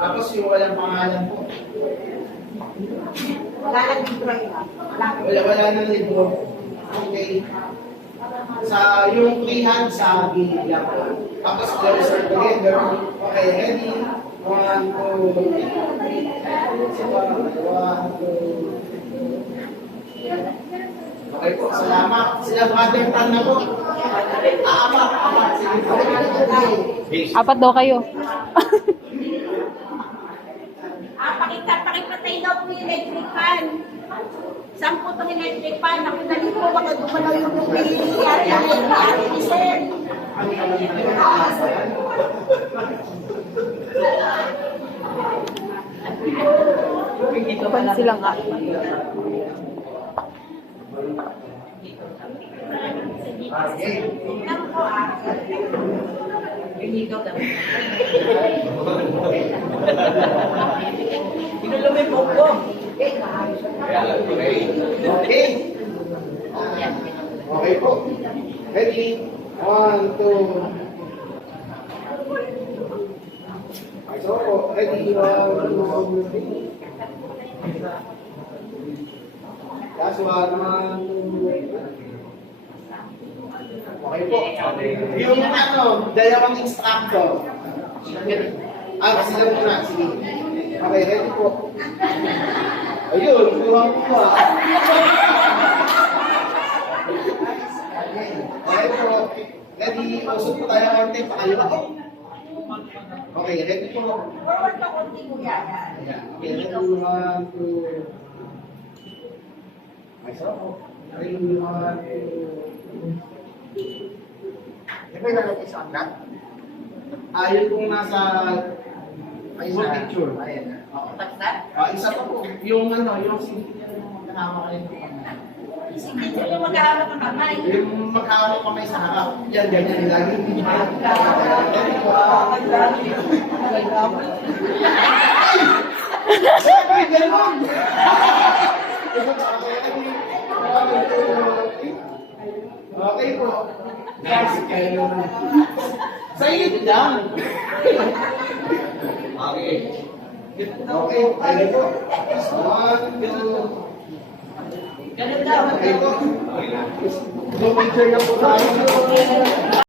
Tapos yung walang pangalan po. Wala lang libro yun. Wala nang libro. Okay. Sa yung freehand sa gilid lang po. Tapos closer together. Okay, ready? 1, 2, 3. 1, 2. Okay po, salamat. Sila brother tan na po. Apat. Apat daw kayo. Pakipatay daw po yung electric fan. Saan po itong electric fan? Ako na rin po, baka dumalaw yung pinili ate ni Sir. Pan silang apat. Pinulumi po po. Okay. Okay po. Ready? 1, 2. So po, ready? 1, 2, 3. Last one, 1, 2. Okay po. Yung dalawang instructor. Sila muna. Sige. Okay, ready po. Ayun, kuha po Okay po. Ready? Usap po tayo konti. Pakaliwa po. Okay, ready po. Forward pa konti ko yan. Okay, ready? 1, 2. Ay, sarap po. Ready? 1, 2. Di ba ilalagay sa hanggang? Yun kung nasa full picture. Ayan. Tapos na? Isa pa po. Yung yung signature yung magkahawak kayo. Sige, yung mag-aaral ng kamay. Yung magkahawak kamay sa harap. Yan, ganyan. Lagi. Ay, ganun! Okay po. Yes, kayo naman. Sa iyo lang. Okay. Okay, pwede po. 1, 2. Ganun daw. Okay po. So, picture na po tayo.